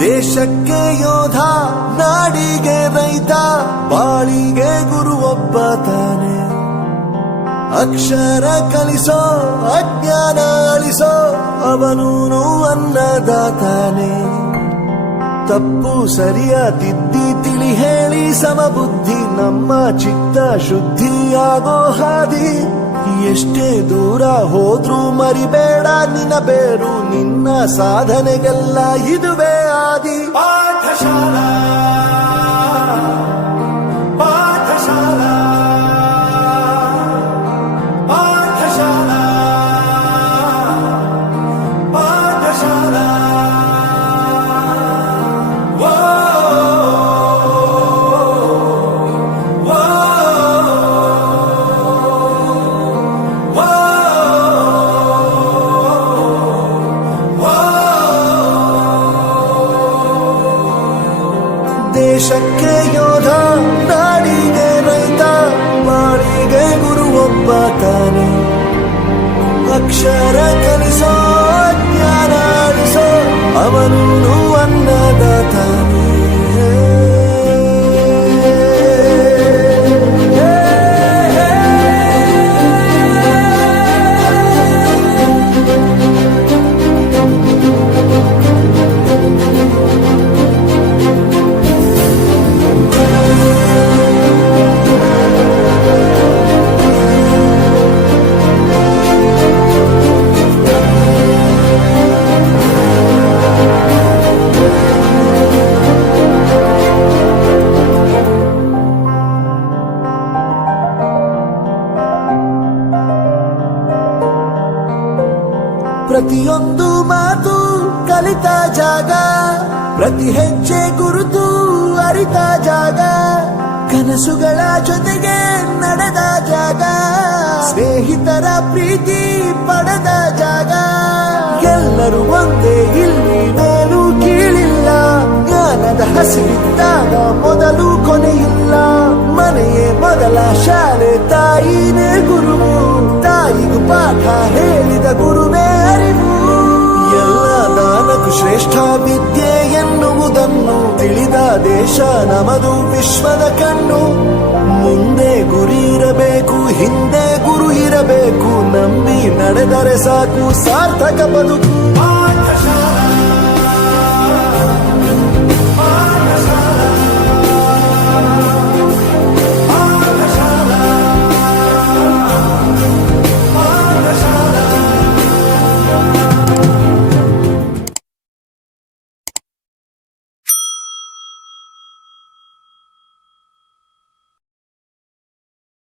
ದೇಶಕ್ಕೆ ಯೋಧ, ನಾಡಿಗೆ ರೈತ, ಬಾಳಿಗೆ ಗುರು ಒಬ್ಬ ತಾನೆ. ಅಕ್ಷರ ಕಲಿಸೋ, ಅಜ್ಞಾನ ಅಳಿಸೋ, ಅವನೂನು ಅನ್ನದಾತಾನೆ. ತಪ್ಪು ಸರಿಯ ತಿದ್ದಿ ತಿಳಿ ಹೇಳಿ ಸಮಬುದ್ಧಿ, ನಮ್ಮ ಚಿತ್ತ ಶುದ್ಧಿಯಾಗೋ ಹಾದಿ. ಎಷ್ಟೇ ದೂರ ಹೋದ್ರೂ ಮರಿಬೇಡ ನಿನ್ನ ಬೇರು, ನಿನ್ನ ಸಾಧನೆಗೆಲ್ಲ ಇದುವೇ ಆದಿ. ಪಾಠಶಾಲಾ ಪಾಠಶಾಲಾ ಪಾಠಶಾಲಾ ಪಾಠಶಾಲಾ. ದೇಶಕ್ಕೆ ಯೋಧ, ನಾಡಿಗೆ ರೈತ, ಬಾಳಿಗೆ ಗುರು ಒಬ್ಬ ತಾನೆ. ಅಕ್ಷರ ಕಲಿಸೋ, ಜ್ಞಾನ ಅಳಿಸೋ, ಅವನೂನು ಅನ್ನದಾತಾನೆ. ಪ್ರತಿಯೊಂದು ಮಾತು ಕಲಿತ ಜಾಗ, ಪ್ರತಿ ಹೆಜ್ಜೆ ಗುರುತು ಅರಿತ ಜಾಗ, ಕನಸುಗಳ ಜೊತೆಗೆ ನಡೆದ ಜಾಗ, ಸ್ನೇಹಿತರ ಪ್ರೀತಿ ಪಡೆದ ಜಾಗ. ಎಲ್ಲರೂ ಒಂದೇ, ಇಲ್ಲಿ ಮೇಲೂ ಕೀಳಿಲ್ಲ, ಜ್ಞಾನದ ಹಸಿವಿದ್ದಾಗ ಮೊದಲು ಕೊನೆಯಿಲ್ಲ. ಮನೆಯೇ ಮೊದಲ ಶಾಲೆ, ತಾಯಿನೇ ಗುರುವು, ತಾಯಿಗೂ ಪಾಠ ಹೇಳಿದ ಗುರುವೇ ಅರಿವು. ಎಲ್ಲ ದಾನಕ್ಕೂ ಶ್ರೇಷ್ಠ ವಿದ್ಯೆ ಎನ್ನುವುದನ್ನು ತಿಳಿದ ದೇಶ ನಮದು, ವಿಶ್ವದ ಕಣ್ಣು. ಮುಂದೆ ಗುರಿ ಇರಬೇಕು, ಹಿಂದೆ ಗುರು ಇರಬೇಕು, ನಂಬಿ ನಡೆದರೆ ಸಾಕು ಸಾರ್ಥಕ ಬದುಕು. ಪಾಠಶಾಲಾ